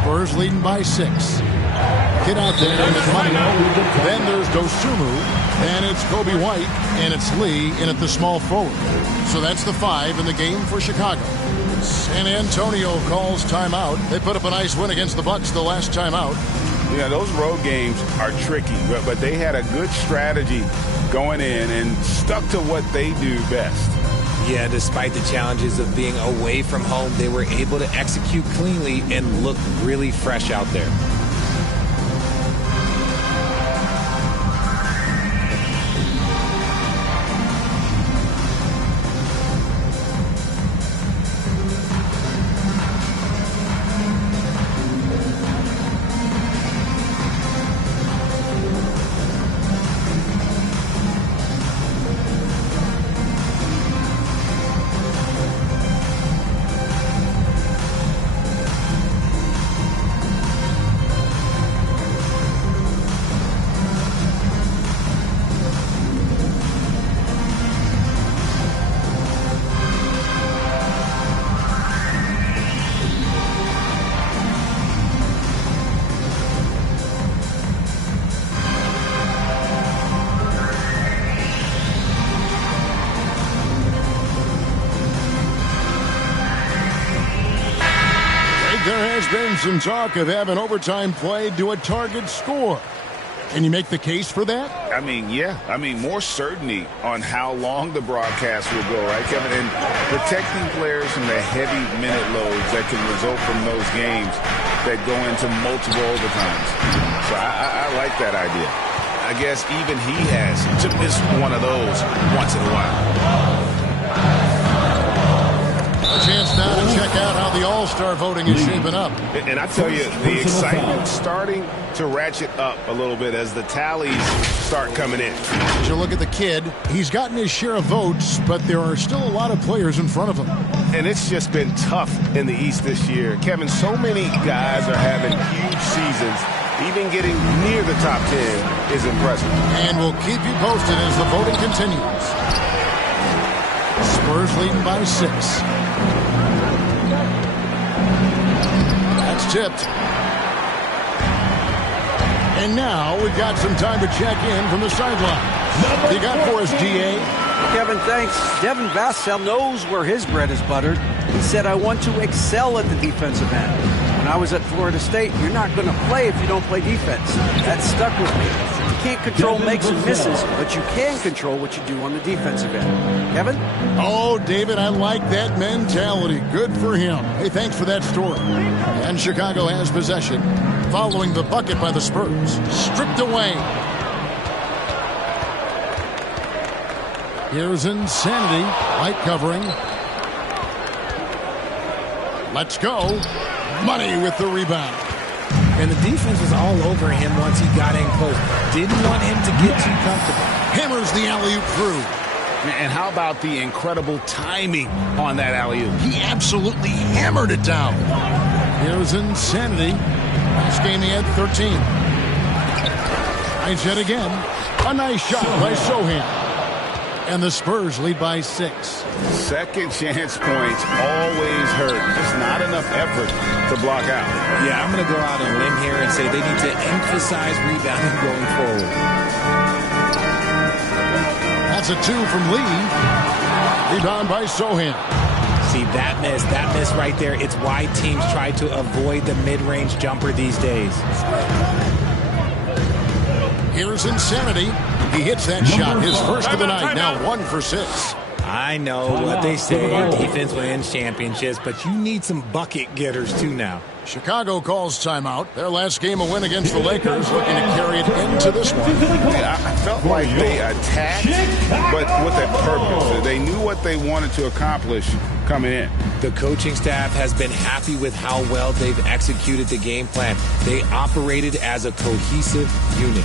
Spurs leading by 6. Kid out there, and it's Money. Then there's Dosunmu, and it's Kobe White, and it's Lee in at the small forward. So that's the 5 in the game for Chicago. San Antonio calls timeout. They put up a nice win against the Bucks the last time out. Yeah, those road games are tricky, but they had a good strategy going in and stuck to what they do best. Yeah, despite the challenges of being away from home, they were able to execute cleanly and look really fresh out there. Been some talk of having overtime played to a target score. Can you make the case for that? I mean, yeah. I mean, more certainty on how long the broadcast will go, right, Kevin? And protecting players from the heavy minute loads that can result from those games that go into multiple overtimes. So I like that idea. I guess even he has to miss one of those once in a while. A chance now to check out how the All-Star voting is shaping up. And I tell you, the excitement's starting to ratchet up a little bit as the tallies start coming in. As you look at the kid, he's gotten his share of votes, but there are still a lot of players in front of him. And it's just been tough in the East this year. Kevin, so many guys are having huge seasons. Even getting near the top 10 is impressive. And we'll keep you posted as the voting continues. Spurs leading by 6. That's tipped. And now we've got some time to check in from the sideline. You got for us, DA? Kevin, thanks. Devin Vassell knows where his bread is buttered. He said, I want to excel at the defensive end. When I was at Florida State, you're not going to play if you don't play defense. That stuck with me. You can't control makes and misses, but you can control what you do on the defensive end. Kevin? Oh, David, I like that mentality. Good for him. Hey, thanks for that story. And Chicago has possession following the bucket by the Spurs. Stripped away. Here's Insanity. Light covering. Let's go. Money with the rebound. And the defense was all over him once he got in close. Didn't want him to get too comfortable. Hammers the alley-oop through. And how about the incredible timing on that alley-oop? He absolutely hammered it down. Here's Insanity. Last game he had 13. Nice hit again. A nice shot by Sohan. And the Spurs lead by 6. Second chance points always hurt. Just not enough effort to block out. Yeah, I'm going to go out on a limb here and say they need to emphasize rebounding going forward. That's a 2 from Lee. Rebound by Sohan. See, that miss right there. It's why teams try to avoid the mid-range jumper these days. Here's Insanity. He hits that shot, his first of the night, now 1 for 6. I know what they say, defense wins championships, but you need some bucket getters too now. Chicago calls timeout. Their last game a win against the Lakers, looking to carry it into this one. Yeah, I felt like they attacked, but with a purpose. They knew what they wanted to accomplish coming in. The coaching staff has been happy with how well they've executed the game plan. They operated as a cohesive unit.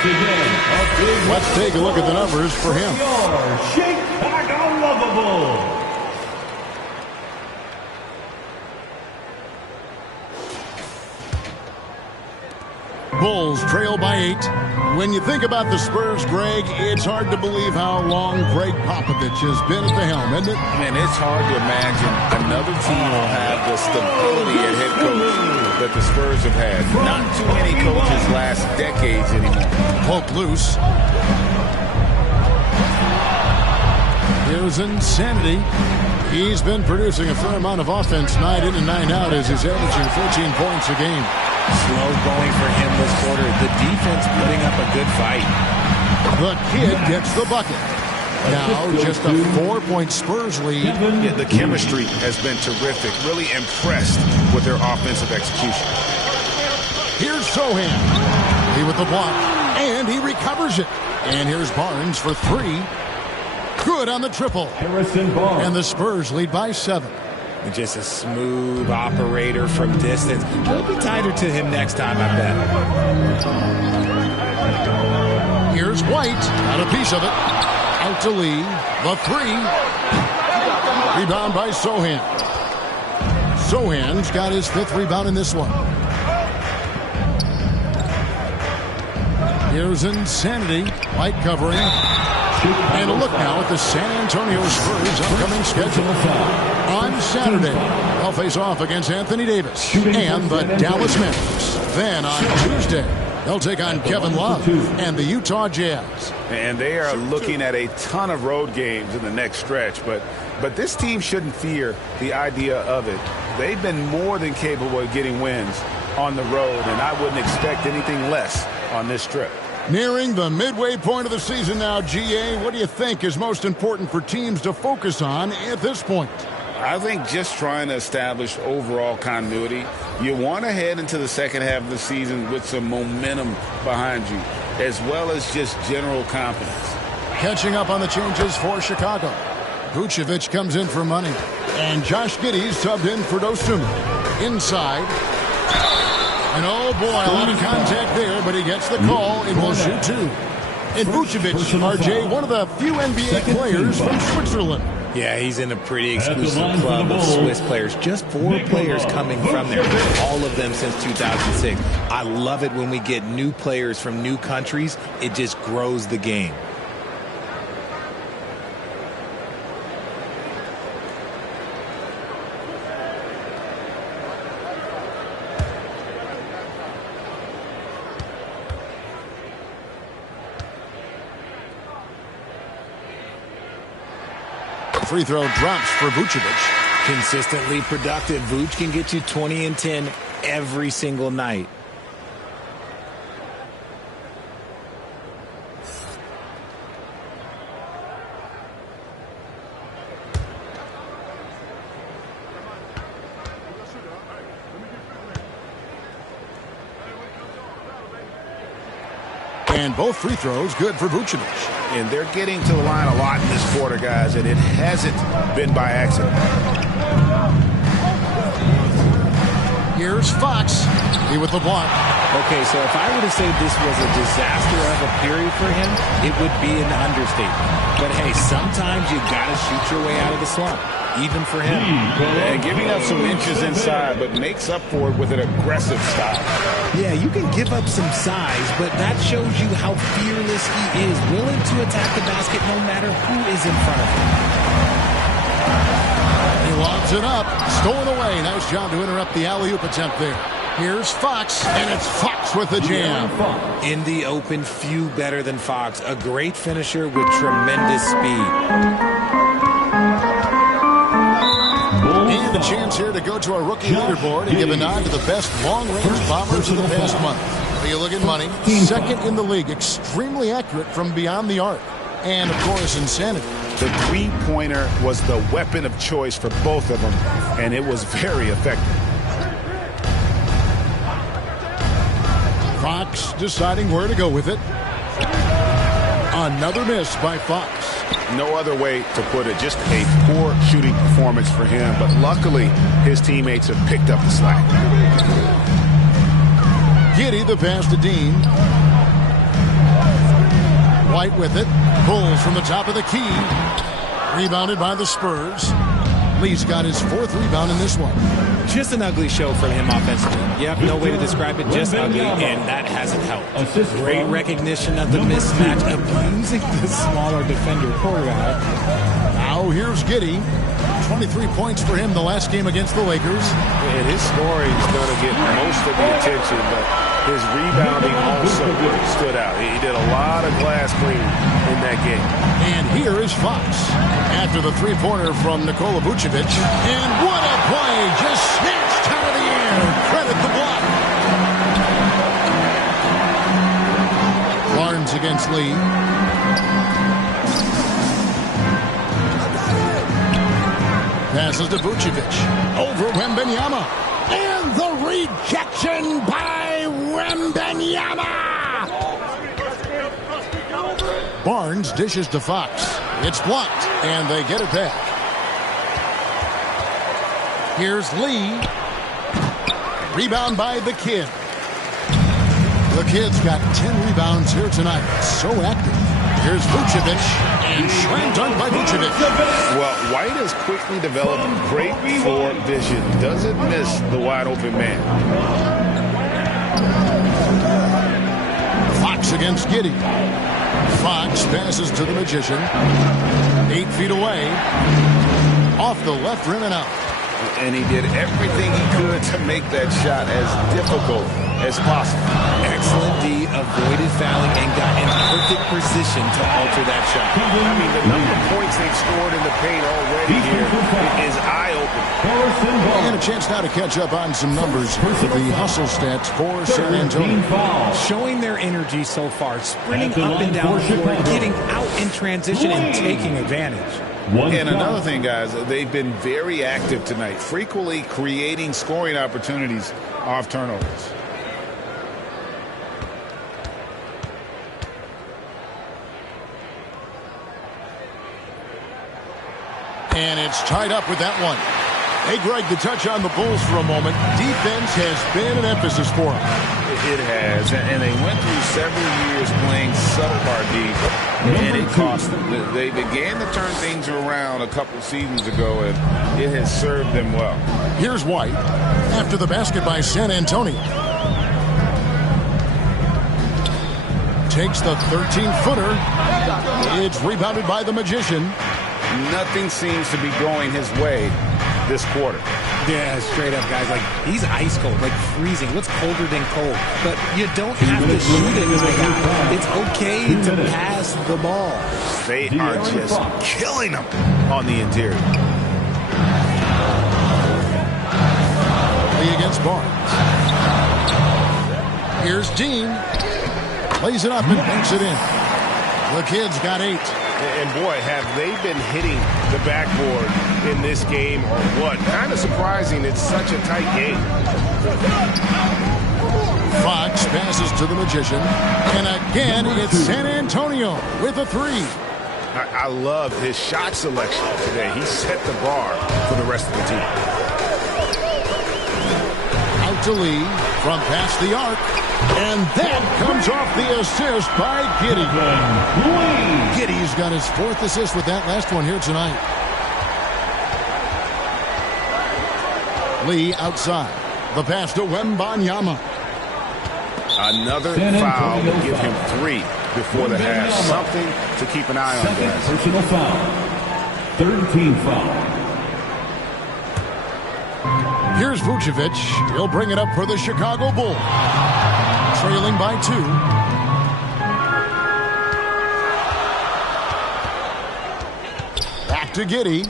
Let's take a look at the numbers for him. Bulls trail by 8. When you think about the Spurs, Greg, it's hard to believe how long Greg Popovich has been at the helm, isn't it? Man, it's hard to imagine another team will have the stability at head coach that the Spurs have had. Not too many coaches last decades anymore. Poke loose. Here's Insanity. He's been producing a fair amount of offense night in and night out as he's averaging 14 points a game. Slow going for him this quarter. The defense putting up a good fight. The kid gets the bucket. Now just a 4-point Spurs lead. Yeah, the chemistry has been terrific. Really impressed with their offensive execution. Here's Sohan. He with the block. And he recovers it. And here's Barnes for 3. Good on the triple. And the Spurs lead by 7. Just a smooth operator from distance. They'll be tighter to him next time, I bet. Here's White. Got a piece of it. Out to Lee. The 3. Rebound by Sohan. Sohan's got his 5th rebound in this one. Here's Insanity. White covering. And a look now at the San Antonio Spurs' upcoming schedule. On Saturday, they'll face off against Anthony Davis and the Dallas Mavericks. Then on Tuesday, they'll take on Kevin Love and the Utah Jazz. And they are looking at a ton of road games in the next stretch, but this team shouldn't fear the idea of it. They've been more than capable of getting wins on the road, and I wouldn't expect anything less on this trip. Nearing the midway point of the season now, GA, what do you think is most important for teams to focus on at this point? I think just trying to establish overall continuity. You want to head into the second half of the season with some momentum behind you, as well as just general confidence. Catching up on the changes for Chicago. Vucevic comes in for money. And Josh Giddey's subbed in for Dosunmu. Inside. And oh boy, a lot of contact there, but he gets the call and will shoot 2. And Vucevic, RJ, one of the few NBA players from Switzerland. Yeah, he's in a pretty exclusive club of Swiss players. Just 4 players coming from there, all of them since 2006. I love it when we get new players from new countries. It just grows the game. Free throw drops for Vucevic. Consistently productive. Vuce can get you 20 and 10 every single night. And both free throws good for Vucevic. And they're getting to the line a lot in this quarter, guys, and it hasn't been by accident. Here's Fox. He with the block. Okay, so if I were to say this was a disaster of a period for him, it would be an understatement. But hey, sometimes you got to shoot your way out of the slump, even for him. And giving up some inches inside, but makes up for it with an aggressive style. Yeah, you can give up some size, but that shows you how fearless he is, willing to attack the basket no matter who is in front of him. He lobs it up, stolen away. Nice job to interrupt the alley-oop attempt there. Here's Fox, and it's Fox with the jam. In the open, few better than Fox. A great finisher with tremendous speed. And a chance here to go to our rookie leaderboard and give a nod to the best long-range bombers of the past month. Are you looking money? Second in the league, extremely accurate from beyond the arc. And, of course, Insanity. The three-pointer was the weapon of choice for both of them, and it was very effective. Fox deciding where to go with it. Another miss by Fox. No other way to put it. Just a poor shooting performance for him, but luckily his teammates have picked up the slack. Giddey the pass to Dean. White with it. Pulls from the top of the key. Rebounded by the Spurs. Lee's got his 4th rebound in this one. Just an ugly show from him offensively. Yep, no way to describe it, just ugly, and that hasn't helped. Great recognition of the mismatch, abusing the smaller defender. Poor guy. Now here's Giddey. 23 points for him the last game against the Lakers. And his scoring is going to get most of the attention, but his rebounding also stood out. He did a lot of glass cleaning in that game. And here is Fox after the three-pointer from Nikola Vucevic. And what a play! Just snatched out of the air. Credit the block. Barnes against Lee. Passes to Vucevic. Over Wembanyama. And the rejection by Wembanyama. Barnes dishes to Fox. It's blocked, and they get it back. Here's Lee. Rebound by the Kid. The Kid's got 10 rebounds here tonight. So active. Here's Vucevic, and slam dunk by Vucevic. Well, White has quickly developed great floor vision. Doesn't miss the wide-open man. Fox against Giddey. Fox passes to the Magician. 8 feet away. Off the left rim and out. And he did everything he could to make that shot as difficult as possible. Excellent D, avoided fouling, and got in perfect position to alter that shot. I mean, the number of points they've scored in the paint already here is eye-opening. And a chance now to catch up on some numbers with the hustle stats for San Antonio. Showing their energy so far, sprinting up and down the floor, getting out in transition, and taking advantage. And another thing, guys, they've been very active tonight, frequently creating scoring opportunities off turnovers. And it's tied up with that one. Hey, Greg, to touch on the Bulls for a moment, defense has been an emphasis for them. It has, and they went through several years playing subpar D, and it cost them. They began to turn things around a couple seasons ago, and it has served them well. Here's White after the basket by San Antonio. Takes the 13-footer. It's rebounded by the Magician. Nothing seems to be going his way this quarter. Yeah, straight up, guys. Like, he's ice cold, like freezing. What's colder than cold? But you don't have to shoot it, my guy. It's okay to pass the ball. They are just killing them on the interior. Lee against Barnes. Here's Dean. Lays it up and banks it in. The Kid's got 8. And boy, have they been hitting the backboard in this game or what? Kind of surprising. It's such a tight game. Fox passes to the Magician. And again, it's San Antonio with a 3. I love his shot selection today. He set the bar for the rest of the team. Out to Lee from past the arc. And that comes off the assist by Giddey. Giddey's got his 4th assist with that last one here tonight. Lee outside. The pass to Wembanyama. Another foul will give him 3 before the half. Something to keep an eye on, guys. Personal foul. 3rd team foul. Here's Vucevic. He'll bring it up for the Chicago Bulls. Trailing by 2. Back to Giddey.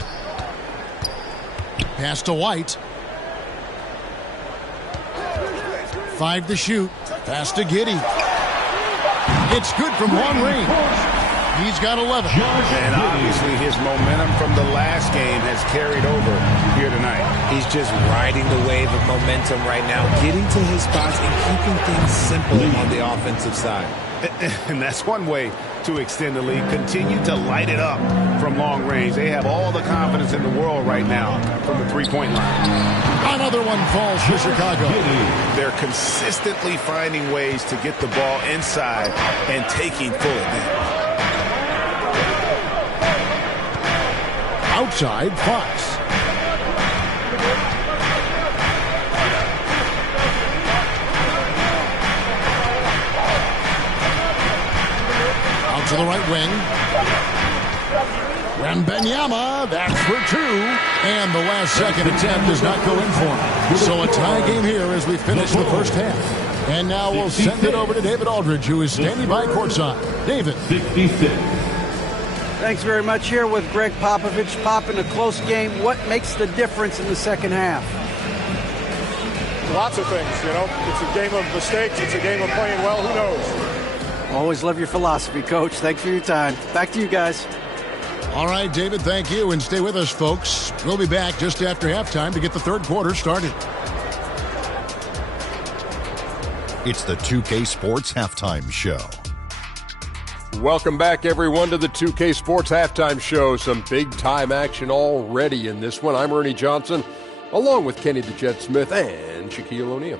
Pass to White. 5 to shoot. Pass to Giddey. It's good from long range. He's got 11. And obviously his momentum from the last game has carried over here tonight. He's just riding the wave of momentum right now, getting to his spots and keeping things simple on the offensive side. And that's one way to extend the lead. Continue to light it up from long range. They have all the confidence in the world right now from the three-point line. Another one falls for Chicago. They're consistently finding ways to get the ball inside and taking full advantage. outside Fox. Out to the right wing. Wembanyama, that's for two. And the last second attempt does not go in for him. So a tie game here as we finish the first half. And now we'll send it over to David Aldridge, who is standing by courtside. David. 66. Thanks very much. Here with Greg Popovich. Pop, in a close game, what makes the difference in the second half? Lots of things, you know. It's a game of mistakes. It's a game of playing well. Who knows? Always love your philosophy, Coach. Thanks for your time. Back to you guys. All right, David, thank you. And stay with us, folks. We'll be back just after halftime to get the third quarter started. It's the 2K Sports Halftime Show. Welcome back, everyone, to the 2K Sports Halftime Show. Some big-time action already in this one. I'm Ernie Johnson, along with Kenny the Jet Smith and Shaquille O'Neal.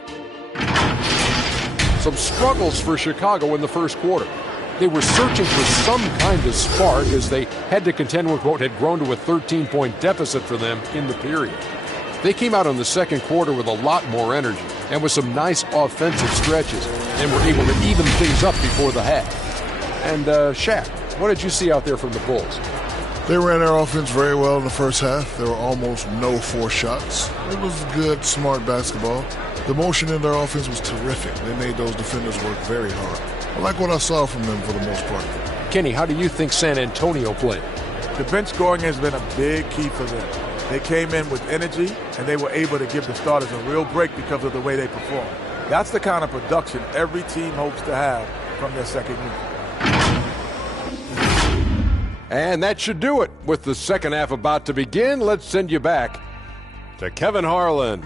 Some struggles for Chicago in the first quarter. They were searching for some kind of spark as they had to contend with what had grown to a 13-point deficit for them in the period. They came out in the second quarter with a lot more energy and with some nice offensive stretches and were able to even things up before the half. And Shaq, what did you see out there from the Bulls? They ran their offense very well in the first half. There were almost no forced shots. It was good, smart basketball. The motion in their offense was terrific. They made those defenders work very hard. I like what I saw from them for the most part. Kenny, how do you think San Antonio played? The bench scoring has been a big key for them. They came in with energy, and they were able to give the starters a real break because of the way they performed. That's the kind of production every team hopes to have from their second unit. And that should do it. With the second half about to begin, let's send you back to Kevin Harlan.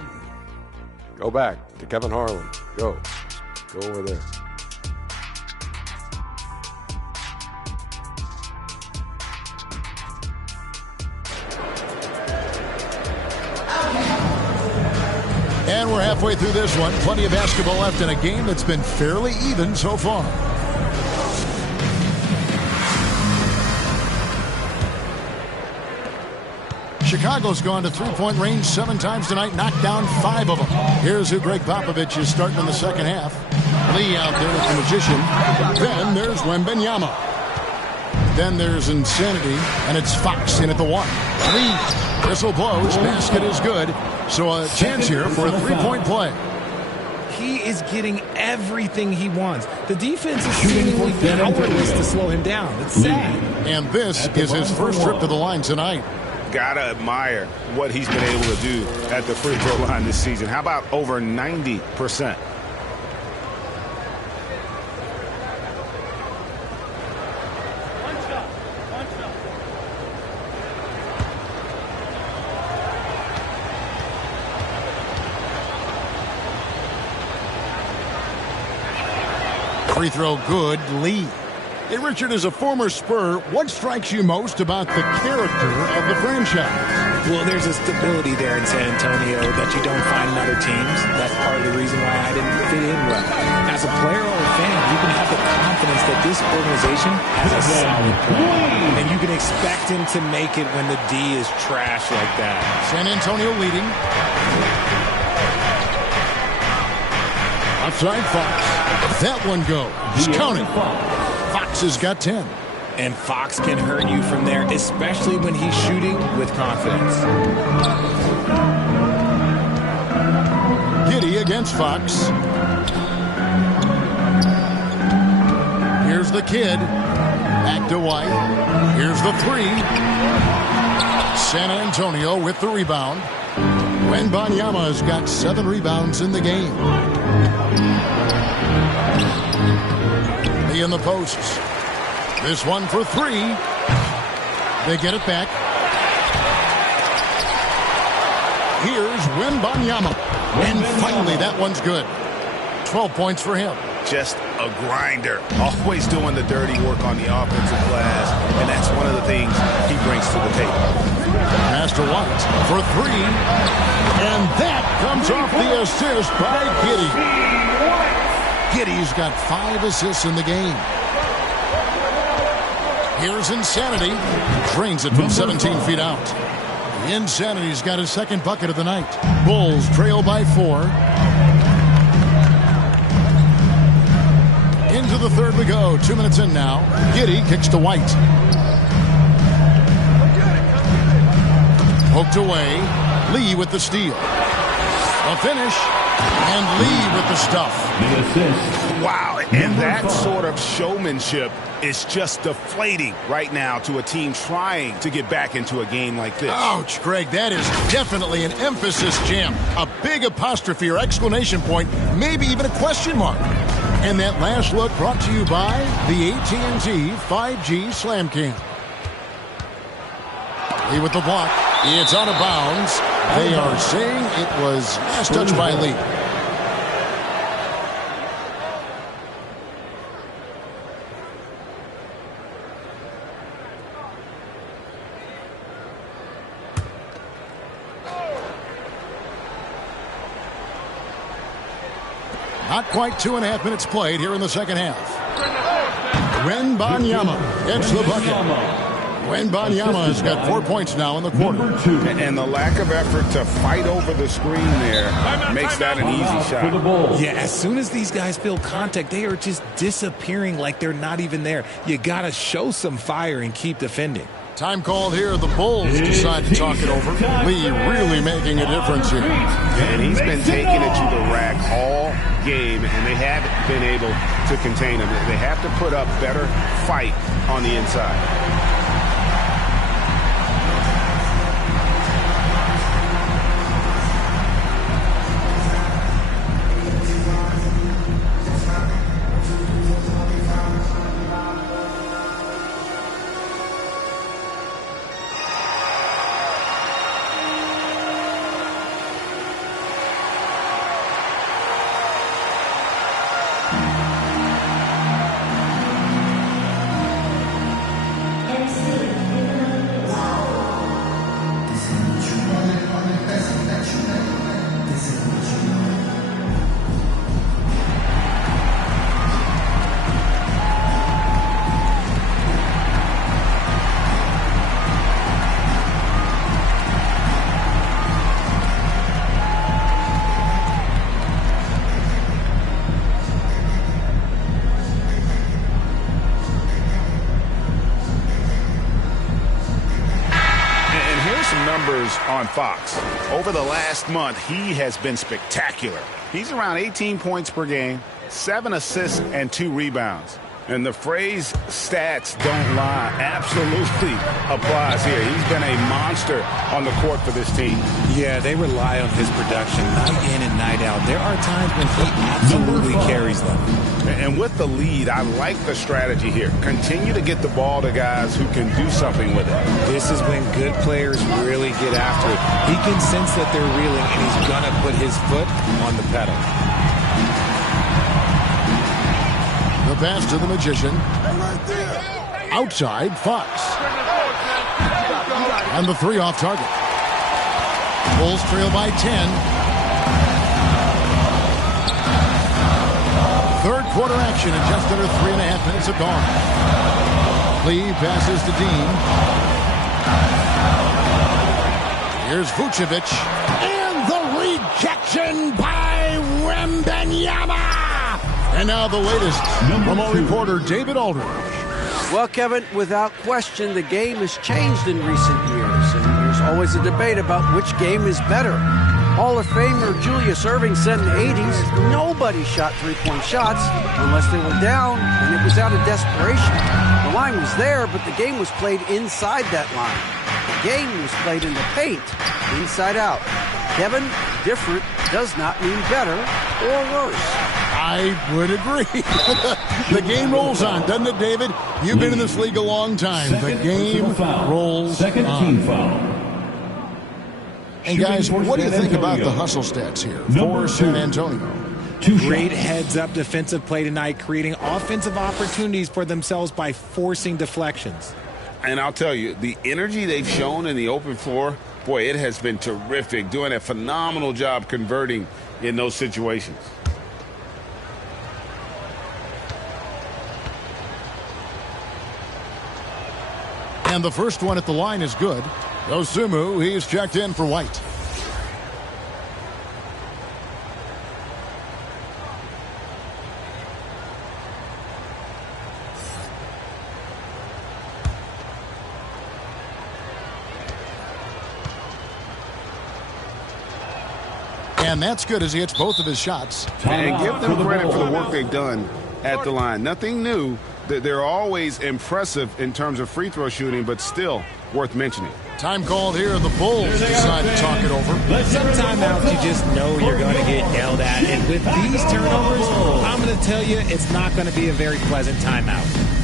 Go back to Kevin Harlan. Go over there. And we're halfway through this one. Plenty of basketball left in a game that's been fairly even so far. Chicago's gone to three-point range 7 times tonight, knocked down 5 of them. Here's who Greg Popovich is starting in the second half. Lee out there with the magician. Then there's Wembanyama. Then there's Insanity, and it's Fox in at the 1. Lee, whistle blows, basket is good. So a chance here for a three-point play. He is getting everything he wants. The defense is seemingly powerless to slow him down. It's sad. And this is his first trip to the line tonight. Gotta admire what he's been able to do at the free throw line this season. How about over 90%? Free throw good, Lee. Hey, Richard, as a former Spur, what strikes you most about the character of the franchise? Well, there's a stability there in San Antonio that you don't find in other teams. That's part of the reason why I didn't fit in well. As a player or a fan, you can have the confidence that this organization has a solid plan. And you can expect him to make it when the D is trash like that. San Antonio leading. Outside Fox. That one goes. He's counting. Fox has got 10. And Fox can hurt you from there, especially when he's shooting with confidence. Giddey against Fox. Here's the kid. Back to White. Here's the 3. San Antonio with the rebound. Wembanyama has got 7 rebounds in the game. In the posts. This one for 3. They get it back. Here's Wembanyama. And finally, that one's good. 12 points for him. Just a grinder. Always doing the dirty work on the offensive glass. And that's one of the things he brings to the table. Master White for 3. And that comes off the assist by Giddey. Giddey's got 5 assists in the game. Here's Insanity. Drains it from 17 feet out. Insanity's got his second bucket of the night. Bulls trail by 4. Into the third we go. 2 minutes in now. Giddey kicks to White. Poked away. Lee with the steal. A finish. And Lee with the stuff. Wow, and that sort of showmanship is just deflating right now to a team trying to get back into a game like this. Ouch, Greg, that is definitely an emphasis jam. A big apostrophe or exclamation point, maybe even a question mark. And that last look brought to you by the AT&T 5G Slam Cam. Lee with the block. It's out of bounds. They are saying it was last touched by Lee. Not quite 2.5 minutes played here in the second half. Wembanyama gets the bucket. Wembanyama has got 4 points now in the quarter. And the lack of effort to fight over the screen there makes that an easy shot. Yeah, as soon as these guys feel contact, they are just disappearing like they're not even there. You got to show some fire and keep defending. Time called here. The Bulls decide to talk it over. Lee really making a difference here. And he's been taking it to the rack all game, and they haven't been able to contain him. They have to put up better fight on the inside. On Fox. Over the last month, he has been spectacular. He's around 18 points per game, 7 assists, and 2 rebounds. And the phrase stats don't lie absolutely applies here. He's been a monster on the court for this team. Yeah, they rely on his production night in and night out. There are times when he absolutely carries them. And with the lead, I like the strategy here. Continue to get the ball to guys who can do something with it. This is when good players really get after it. He can sense that they're reeling, and he's going to put his foot on the pedal. The pass to the Magician. Outside, Fox. And the 3 off target. Bulls trail by 10. Third quarter action in just under 3.5 minutes have gone. Lee passes to Dean. Here's Vucevic. And the rejection by Wembanyama. And now the latest from our reporter, David Aldridge. Well, Kevin, without question, the game has changed in recent years. And there's always a debate about which game is better. Hall of Famer Julius Erving said in the 80s, nobody shot three-point shots unless they were down, and it was out of desperation. The line was there, but the game was played inside that line. The game was played in the paint, inside out. Kevin, different does not mean better or worse. I would agree. The game rolls on, doesn't it, David? You've been in this league a long time. The game rolls on. Second team foul. And guys, what do you think about the hustle stats here for San Antonio? Great heads-up defensive play tonight, creating offensive opportunities for themselves by forcing deflections. And I'll tell you, the energy they've shown in the open floor, boy, it has been terrific, doing a phenomenal job converting in those situations. And the first one at the line is good. Dosunmu, he's checked in for White. And that's good as he hits both of his shots. And give them credit for the work they've done at the line. Nothing new. They're always impressive in terms of free throw shooting, but still worth mentioning. Time called here. The Bulls decide to talk it over. Some timeouts you just know you're going to get yelled at. And with these turnovers, I'm going to tell you it's not going to be a very pleasant timeout.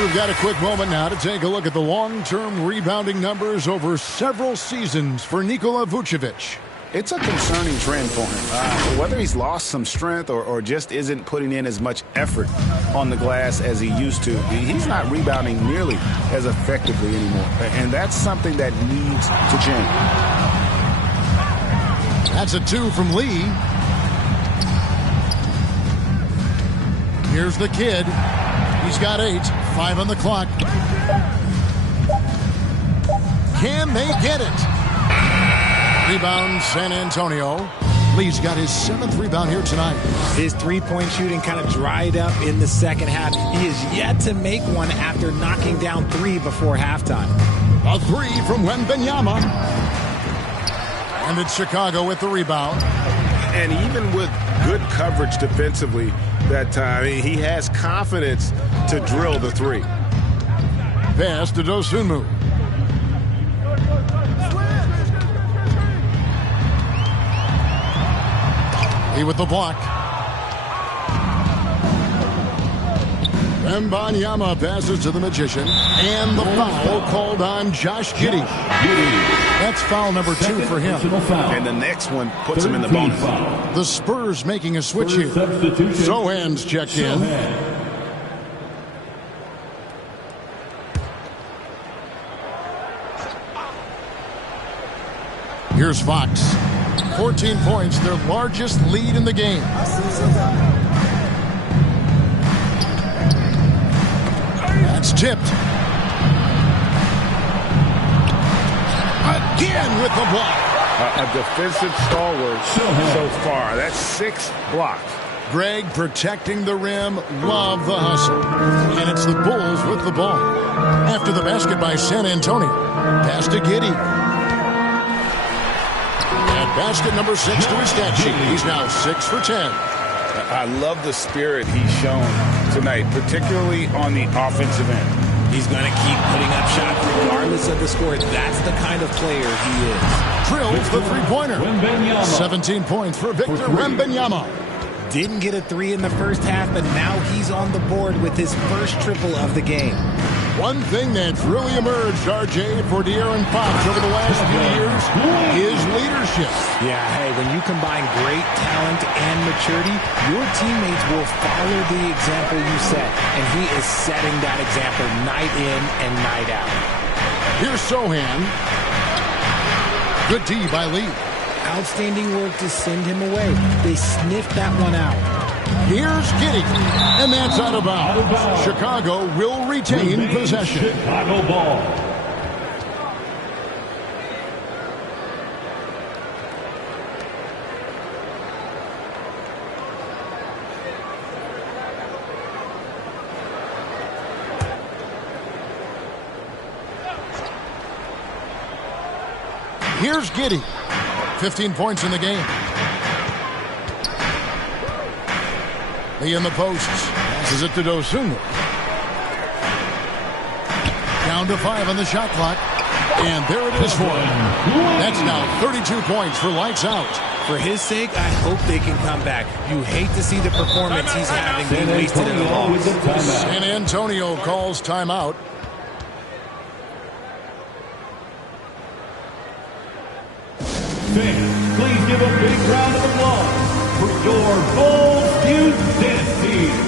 We've got a quick moment now to take a look at the long-term rebounding numbers over several seasons for Nikola Vucevic. It's a concerning trend for him. Whether he's lost some strength or just isn't putting in as much effort on the glass as he used to, he's not rebounding nearly as effectively anymore. And that's something that needs to change. That's a 2 from Lee. Here's the kid. He's got 8. 5 on the clock. Can they get it? Rebound, San Antonio. Lee's got his 7th rebound here tonight. His three-point shooting kind of dried up in the second half. He is yet to make one after knocking down 3 before halftime. A 3 from Wembanyama. And it's Chicago with the rebound. And even with good coverage defensively that time, he has confidence to drill the 3. Pass to Dosunmu. He with the block. Wembanyama passes to the Magician. And the foul called on Josh Giddey. That's foul number 2 for him. And the next one puts him in the bonus. The Spurs making a switch here. Sohan's checked in. Here's Fox. 14 points, their largest lead in the game. That's tipped. Again with the block. A defensive stalwart so far. That's 6 blocks. Greg protecting the rim. Love the hustle. And it's the Bulls with the ball. After the basket by San Antonio. Pass to Giddey. And basket number 6 to his stat sheet. He's now 6 for 10. I love the spirit he's shown tonight, particularly on the offensive end. He's going to keep putting up shots regardless of the score. That's the kind of player he is. Drills the three-pointer. 17 points for Victor Wembanyama. Didn't get a 3 in the first half, but now he's on the board with his first triple of the game. One thing that's really emerged, RJ, for De'Aaron Fox over the last few years is leadership. Yeah, hey, when you combine great talent and maturity, your teammates will follow the example you set. And he is setting that example night in and night out. Here's Sohan. Good D by Lee. Outstanding work to send him away. They sniffed that one out. Here's Giddey, and that's out of bounds. Chicago will retain possession. Chicago ball. Here's Giddey. 15 points in the game. Lee in the posts. Passes it to Dosunmu. Down to 5 on the shot clock. And there it is for him. That's now 32 points for lights out. For his sake, I hope they can come back. You hate to see the performance he's having be wasted in a loss. San Antonio calls timeout. Fans, please give a big round of applause for your Bulls Youth Dance Team.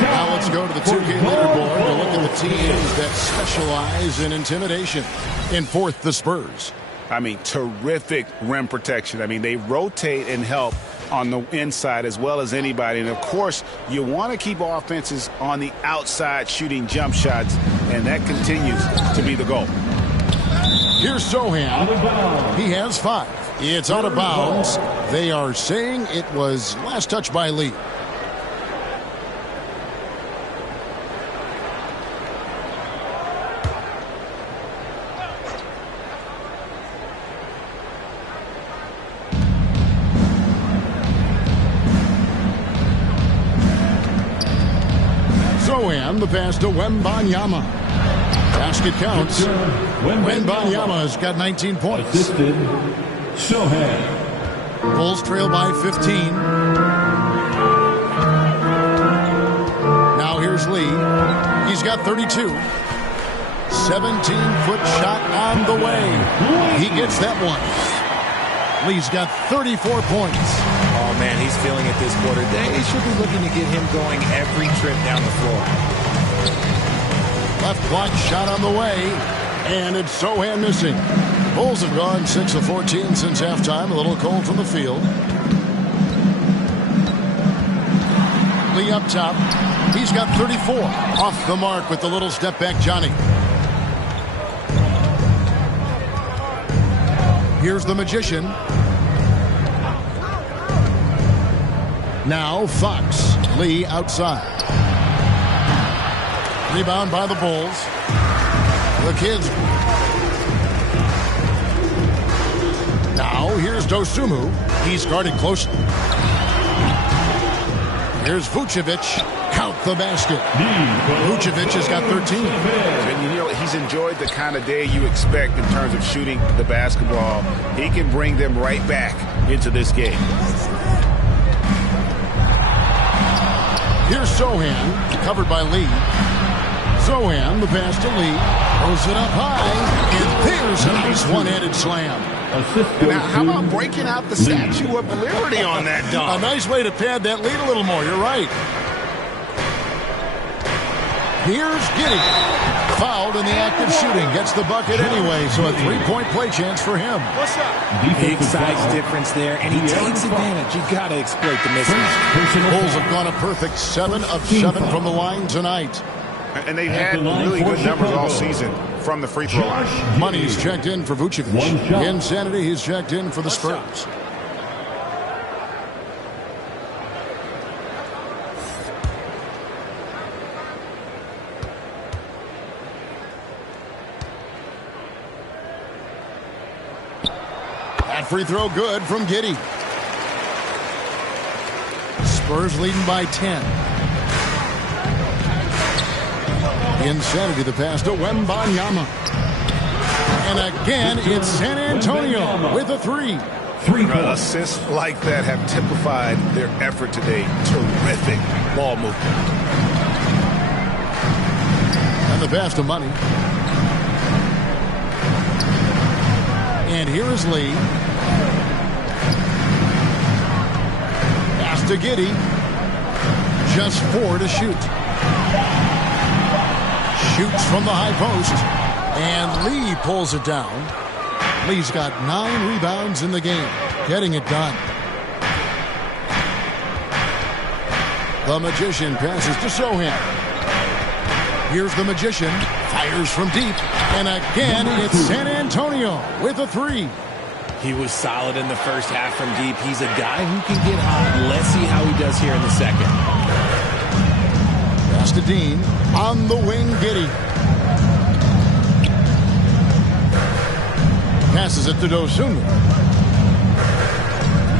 Now let's go to the 2K leaderboard to look at the teams that specialize in intimidation. In fourth, the Spurs. I mean, terrific rim protection. I mean, they rotate and help on the inside as well as anybody. And, of course, you want to keep offenses on the outside shooting jump shots, and that continues to be the goal. Here's Sohan. He has 5. It's out of bounds. They are saying it was last touch by Lee. Sohan, the pass to Wembanyama. Basket counts. Wembanyama has got 19 points. Assisted Sohan. Bulls trail by 15. Now here's Lee. He's got 32. 17-foot shot on the way. He gets that one. Lee's got 34 points. Oh, man, he's feeling it this quarter. They should be looking to get him going every trip down the floor. Left block shot on the way, and it's Sohan missing. Bulls have gone 6 of 14 since halftime. A little cold from the field. Lee up top. He's got 34. Off the mark with the little step back, Johnny. Here's the Magician. Now Fox. Lee outside. Rebound by the Bulls. The Kids. Now here's Dosunmu. He's guarded closely. Here's Vucevic. Count the basket. Vucevic has got 13. And you know, he's enjoyed the kind of day you expect in terms of shooting the basketball. He can bring them right back into this game. Here's Sohan, covered by Lee. Sohan, the pass to Lee. Throws it up high, and there's a nice one-handed slam. Now, how about breaking out the Statue of Liberty on that dunk? A nice way to pad that lead a little more. You're right. Here's Giddey. Fouled in the act of shooting. Gets the bucket anyway, so a three-point play chance for him. What's up? Big size difference there, and he takes advantage. You got to exploit the mismatch. Bulls have gone a perfect 7 of 7 from the line tonight. And they've had really good numbers all season from the free throw line. Money's checked in for Vucevic. Insanity, he's checked in for the Spurs. That free throw good from Giddey. Spurs leading by 10. Insanity, the pass to Wembanyama. And again, it's San Antonio with a three. Assists like that have typified their effort today. Terrific ball movement. And the pass to Money. And here is Lee. Pass to Giddey. Just 4 to shoot. Shoots from the high post. And Lee pulls it down. Lee's got 9 rebounds in the game. Getting it done. The Magician passes to Sohan. Here's the Magician. Fires from deep. And again, it's San Antonio with a three. He was solid in the first half from deep. He's a guy who can get hot. Let's see how he does here in the second. Pass to Dean. On the wing, Giddey. Passes it to Dosunmu.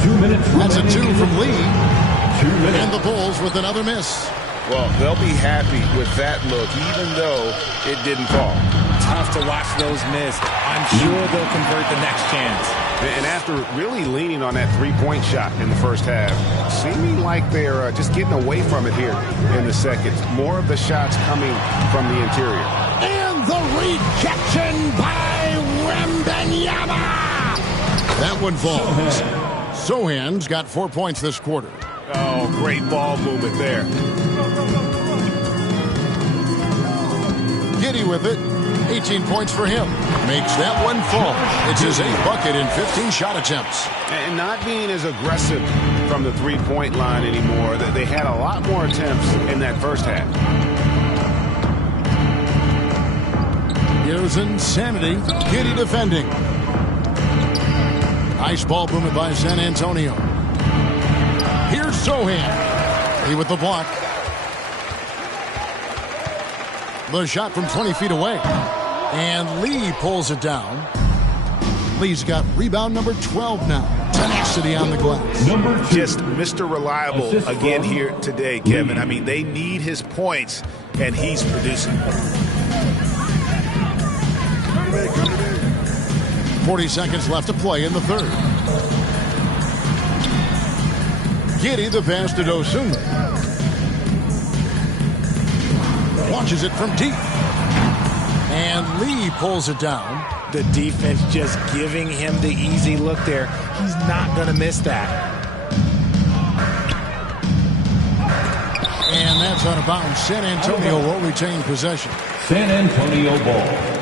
2 minutes. That's a 2 from Lee. 2 minutes. And the Bulls with another miss. Well, they'll be happy with that look, even though it didn't fall. Tough to watch those miss. I'm sure they'll convert the next chance. And after really leaning on that three-point shot in the first half, seeming like they're just getting away from it here in the second. More of the shots coming from the interior. And the rejection by Wembanyama. That one falls. Sohan's got 4 points this quarter. Oh, great ball movement there. Giddey with it. 18 points for him. Makes that one fall. It's his 8th bucket in 15 shot attempts. And not being as aggressive from the three-point line anymore. They had a lot more attempts in that first half. Here's Insanity. Giddey defending. Nice ball movement by San Antonio. Here's Sohan. Lee with the block. The shot from 20 feet away. And Lee pulls it down. Lee's got rebound number 12 now. Tenacity on the glass. Just Mr. Reliable again here today, Kevin. I mean, they need his points, and he's producing. 40 seconds left to play in the third. Giddey the pass to Dosunmu. Launches it from deep. And Lee pulls it down. The defense just giving him the easy look there. He's not going to miss that. And that's out of bounds. San Antonio will retain possession. San Antonio ball.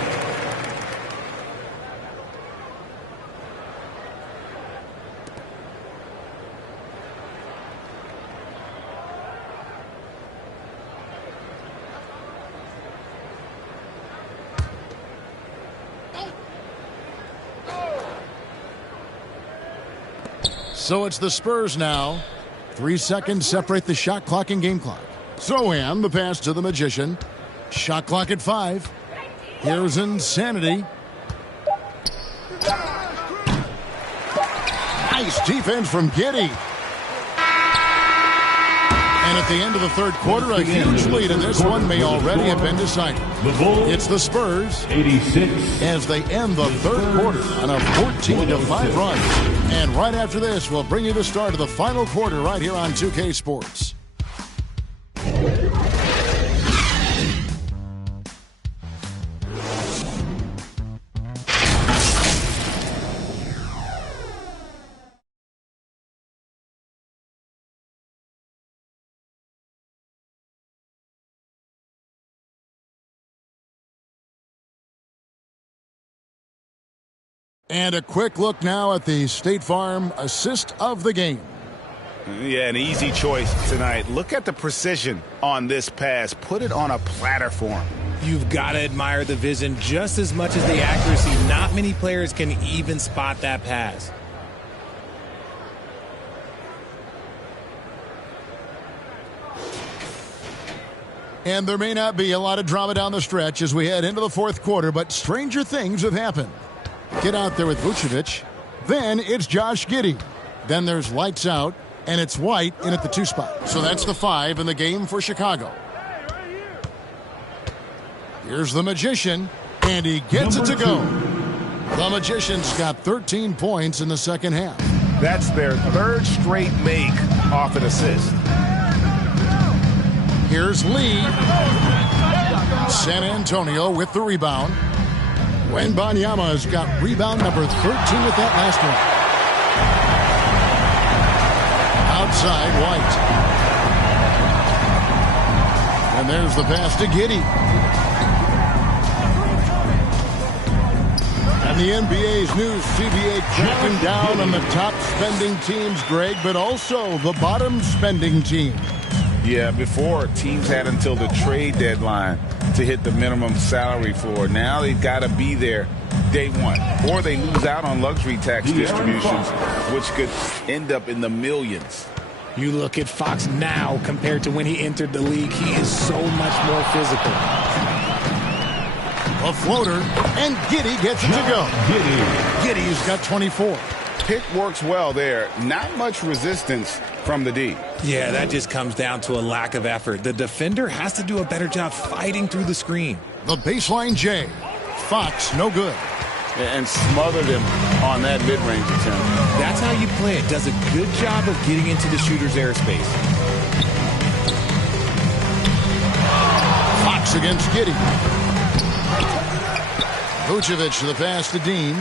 So it's the Spurs now. 3 seconds separate the shot clock and game clock. Sohan, the pass to the Magician. Shot clock at 5. Here's Insanity. Nice defense from Giddey. And at the end of the third quarter, a huge lead in this one may already have been decided. It's the Spurs 86 as they end the third quarter on a 14-5 run. And right after this, we'll bring you the start of the final quarter right here on 2K Sports. And a quick look now at the State Farm assist of the game. Yeah, an easy choice tonight. Look at the precision on this pass. Put it on a platter for him. You've got to admire the vision just as much as the accuracy. Not many players can even spot that pass. And there may not be a lot of drama down the stretch as we head into the fourth quarter, but stranger things have happened. Get out there with Vucevic. Then it's Josh Giddey. Then there's lights out. and it's White in at the 2 spot. So that's the 5 in the game for Chicago. Here's the Magician, and he gets it to go. The Magician's got 13 points in the second half. That's their 3rd straight make off an assist. Here's Lee. San Antonio with the rebound. Wembanyama's got rebound number 13 with that last one. Outside White. And there's the pass to Giddey. And the NBA's new CBA cracking down on the top spending teams, Greg, but also the bottom spending teams. Yeah, before teams had until the trade deadline to hit the minimum salary floor. Now they've got to be there day one, or they lose out on luxury tax distributions, which could end up in the millions. You look at Fox now compared to when he entered the league, he is so much more physical. A floater, and Giddey gets it to go. Giddey's got 24. Pick works well there. Not much resistance from the D. Yeah, that just comes down to a lack of effort. The defender has to do a better job fighting through the screen. The baseline J. Fox, no good. And smothered him on that mid-range attempt. That's how you play it. Does a good job of getting into the shooter's airspace. Fox against Giddey. Vucevic to the pass to Dean.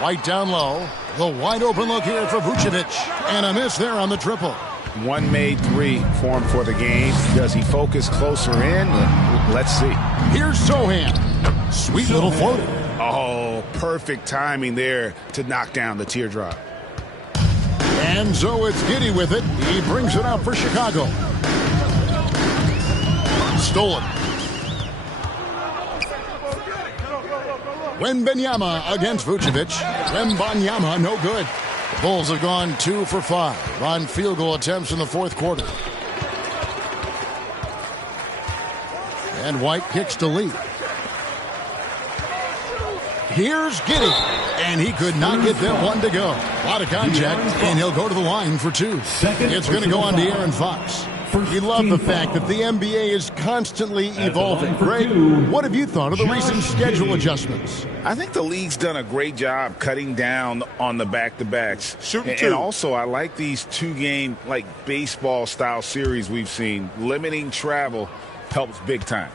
White down low. The wide open look here for Vucevic. And a miss there on the triple. One made 3 for him for the game. Does he focus closer in? Let's see. Here's Sohan. Sweet little floater. Oh, perfect timing there to knock down the teardrop. And so it's Giddey with it. He brings it out for Chicago. Stolen. Wembanyama against Vucevic. Wembanyama, no good. The Bulls have gone 2 for 5 on field goal attempts in the fourth quarter. And White kicks to Lee. Here's Giddey. And he could not get that one to go. A lot of contact, and he'll go to the line for 2. It's going to go on to Aaron Fox. We love the fact that the NBA is constantly evolving. Greg, what have you thought of the recent schedule adjustments? I think the league's done a great job cutting down on the back-to-backs. And also, I like these 2-game, like baseball-style series we've seen. Limiting travel helps big time.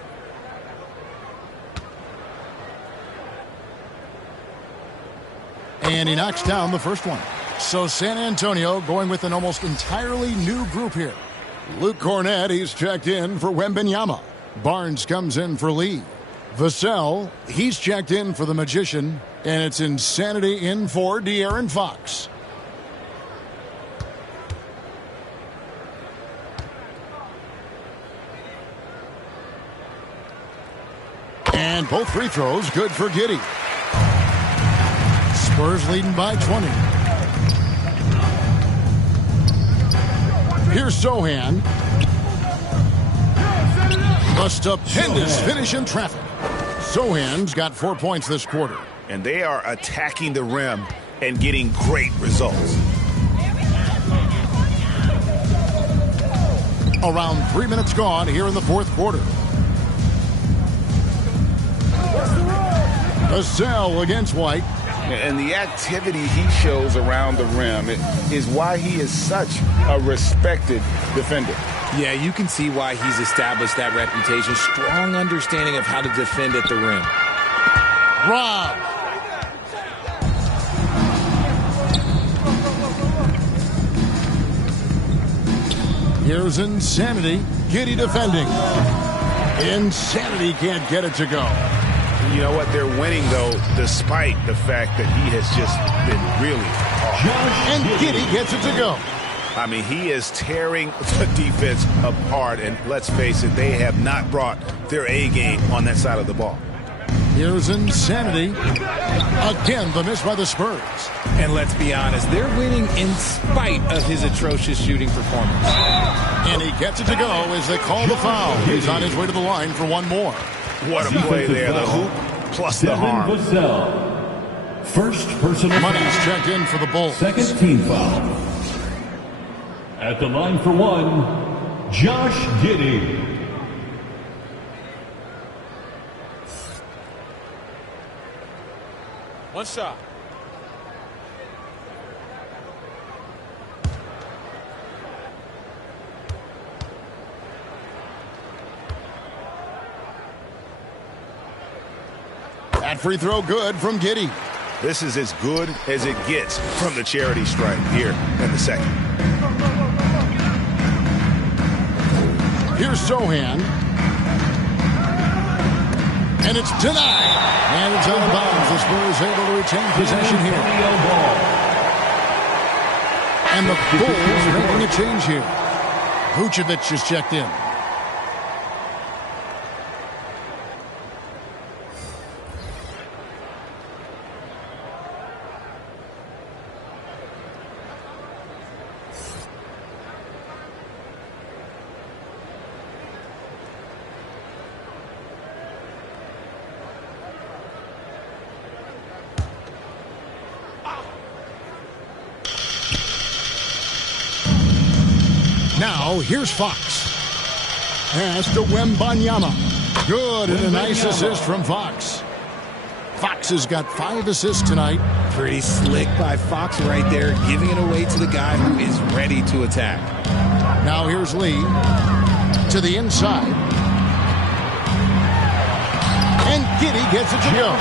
And he knocks down the first one. So San Antonio going with an almost entirely new group here. Luke Cornett, he's checked in for Wembanyama. Barnes comes in for Lee. Vassell, he's checked in for the Magician. And it's Insanity in for De'Aaron Fox. And both free throws good for Giddey. Spurs leading by 20. Here's Sohan. A stupendous finish in traffic. Sohan's got 4 points this quarter. And they are attacking the rim and getting great results. Around 3 minutes gone here in the fourth quarter. Vassell against White. And the activity he shows around the rim is why he is such a respected defender. Yeah, you can see why he's established that reputation. Strong understanding of how to defend at the rim. Rob. Here's Insanity. Giddey defending. Insanity can't get it to go. You know what? They're winning, though, despite the fact that he has just been really hard. And Giddey gets it to go. I mean, he is tearing the defense apart. And let's face it, they have not brought their A game on that side of the ball. Here's Insanity. Again, the miss by the Spurs. And let's be honest, they're winning in spite of his atrocious shooting performance. And he gets it to go as they call the foul. He's on his way to the line for one more. What a play there. The hoop plus the harm. First personal Money's checked in for the Bulls. Second team foul. At the line for one, Josh Giddey. One shot. That free throw good from Giddey. This is as good as it gets from the charity stripe here in the second. Here's Sohan. And it's denied. And it's out of bounds. The Spurs able to retain possession here. And the Bulls making a change here. Vucevic is checked in. Now, here's Fox. Pass to Wembanyama. Good, and a nice assist from Fox. Fox has got 5 assists tonight. Pretty slick by Fox right there, giving it away to the guy who is ready to attack. Now here's Lee to the inside. And Giddey gets it to go.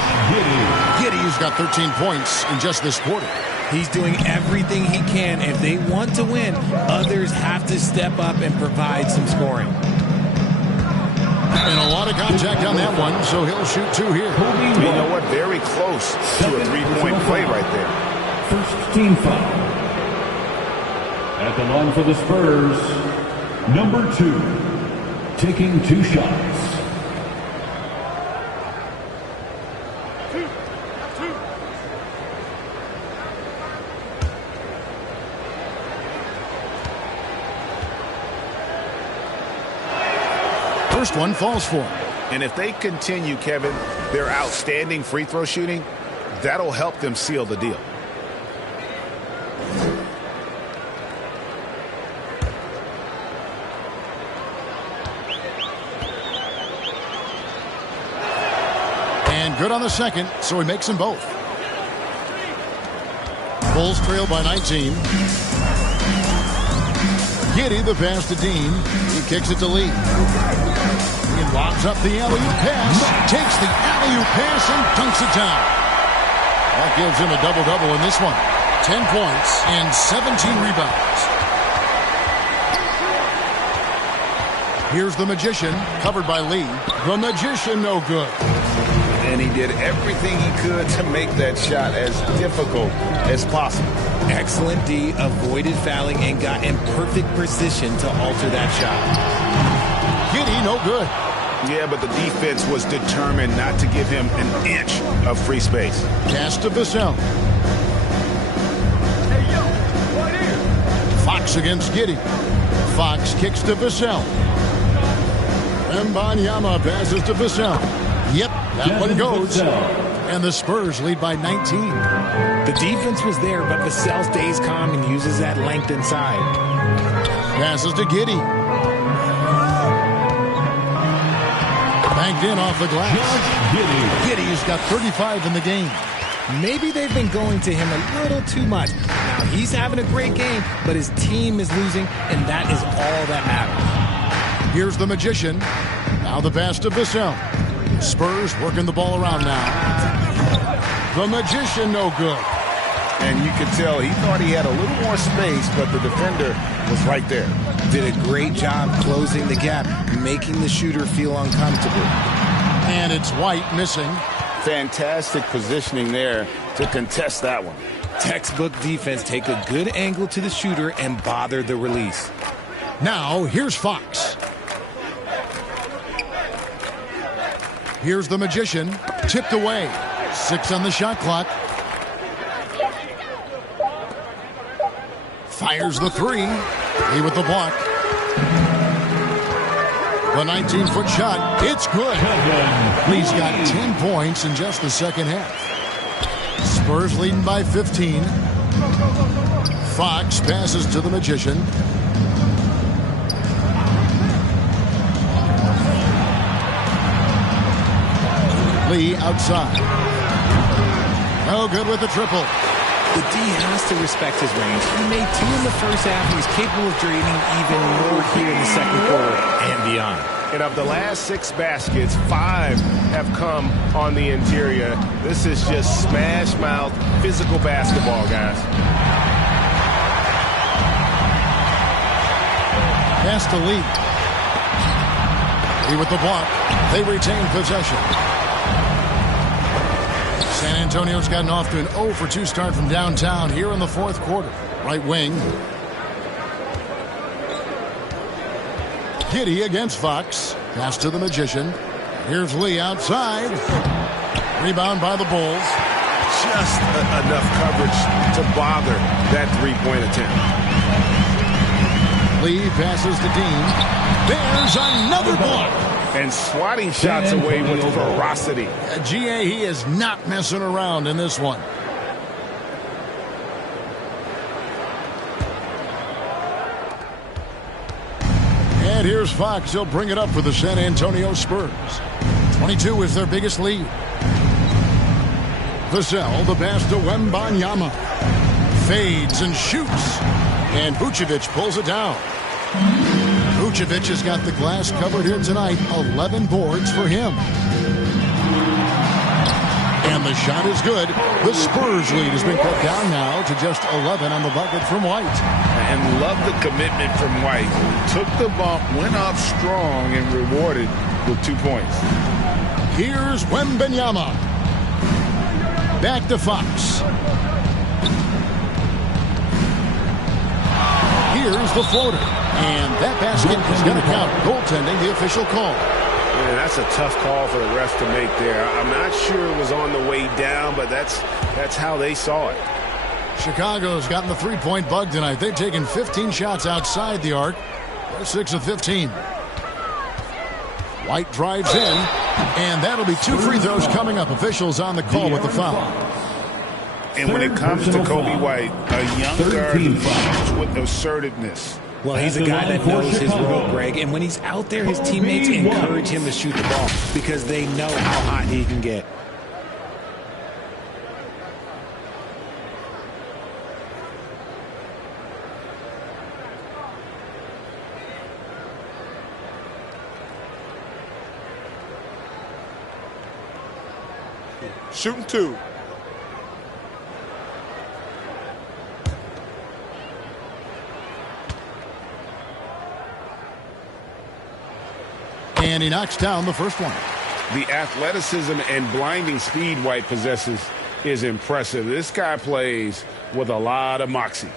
Giddey's got 13 points in just this quarter. He's doing everything he can. If they want to win, others have to step up and provide some scoring. And a lot of contact on that one, so he'll shoot 2 here. You know what? Very close to a three-point play right there. First team foul. At the line for the Spurs, number 2, taking 2 shots. First one falls for him. And if they continue, Kevin, their outstanding free throw shooting, that'll help them seal the deal. And good on the second, so he makes them both. Bulls trail by 19. Giddey, the pass to Dean. He kicks it to Lee. He lobs up the alley-oop pass, takes the alley-oop pass, and dunks it down. That gives him a double-double in this one. 10 points and 17 rebounds. Here's the Magician, covered by Lee. The Magician, no good. And he did everything he could to make that shot as difficult as possible. Excellent D, avoided fouling, and got in perfect position to alter that shot. Giddey, no good. Yeah, but the defense was determined not to give him an inch of free space. Pass to Vassell. Fox against Giddey. Fox kicks to Vassell. Wembanyama passes to Vassell. Yep, that one goes. And the Spurs lead by 19. The defense was there, but Vassell stays calm and uses that length inside. Passes to Giddey. Banked in off the glass. Giddey's got 35 in the game. Maybe they've been going to him a little too much. Now, he's having a great game, but his team is losing, and that is all that matters. Here's the Magician. Now the pass to Vassell. Spurs working the ball around now. The Magician, no good. And you could tell he thought he had a little more space, but the defender was right there. Did a great job closing the gap, making the shooter feel uncomfortable. And it's White missing. Fantastic positioning there to contest that one. Textbook defense, take a good angle to the shooter and bother the release. Now, here's Fox. Here's the Magician, tipped away. 6 on the shot clock. Fires the 3. Lee with the block. The 19-foot shot, it's good. Lee's got 10 points in just the second half. Spurs leading by 15. Fox passes to the Magician. Lee outside. No good with the triple. The D has to respect his range. He made 2 in the first half. He's capable of draining even more here in the second quarter and beyond. And of the last 6 baskets, 5 have come on the interior. This is just smash mouth, physical basketball, guys. Pass to Lee. Lee with the block. They retain possession. San Antonio's gotten off to an 0 for 2 start from downtown here in the fourth quarter. Right wing. Giddey against Fox. Pass to the Magician. Here's Lee outside. Rebound by the Bulls. Just enough coverage to bother that 3-point attempt. Lee passes to Dean. There's another block. And swatting shots away with ferocity. GA, he is not messing around in this one. And here's Fox. He'll bring it up for the San Antonio Spurs. 22 is their biggest lead. Vassell, the pass to Wembanyama. Fades and shoots. And Vucevic pulls it down. Vucevic has got the glass covered here tonight. 11 boards for him. And the shot is good. The Spurs lead has been cut down now to just 11 on the bucket from White. And love the commitment from White. Took the bump, went up strong, and rewarded with 2 points. Here's Wembanyama. Back to Fox. Here's the floater. And that basket is going to count. Goaltending, the official call. Man, that's a tough call for the refs to make there. I'm not sure it was on the way down, but that's how they saw it. Chicago's gotten the 3-point bug tonight. They've taken 15 shots outside the arc. They're 6 of 15. White drives in, and that'll be 2 free throws coming up. Officials on the call with the foul. And when it comes to Kobe White, a young guard who shoots with assertiveness. Well, he's a guy that knows his role, Greg, and when he's out there, his teammates encourage him to shoot the ball because they know how hot he can get. Shooting 2. And he knocks down the first one. The athleticism and blinding speed White possesses is impressive. This guy plays with a lot of moxie.